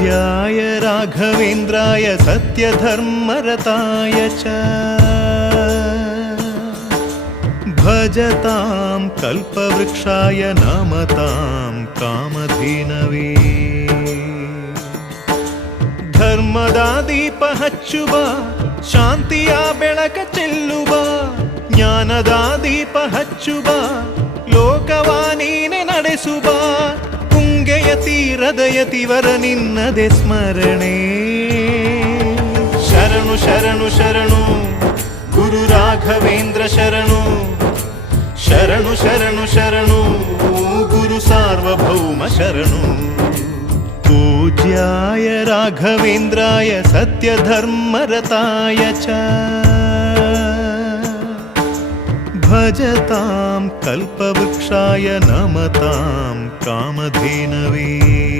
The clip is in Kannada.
पूज्याय राघवेन्द्राय सत्यधर्मरताय च भजतां कल्पवृक्षाय नमतां कामधेनवे ಧರ್ಮದ ದೀಪ ಹಚ್ಚುವ ಶಾಂತಿಯ ಬೆಳಕ ಚೆಲ್ಲುವ ಜ್ಞಾನದ ದೀಪ ಹಚ್ಚುವ ಲೋಕವ ನೀನೆ ನಡೆಸುವ ತುಂಗೆಯ ತೀರದ ಯತಿವರ ನಿನ್ನದೆ ಸ್ಮರಣೆ ಶರಣು ಶರಣು ಶರಣು ಗುರು ರಾಘವೇಂದ್ರ ಶರಣು ಶರಣು ಶರಣು ಶರಣು ಗುರು ಸಾರ್ವಭೌಮ ಶರಣು पूज्याय राघवेन्द्राय सत्यधर्मरताय च भजतां कल्पवृक्षाय नमतां कामधेनवे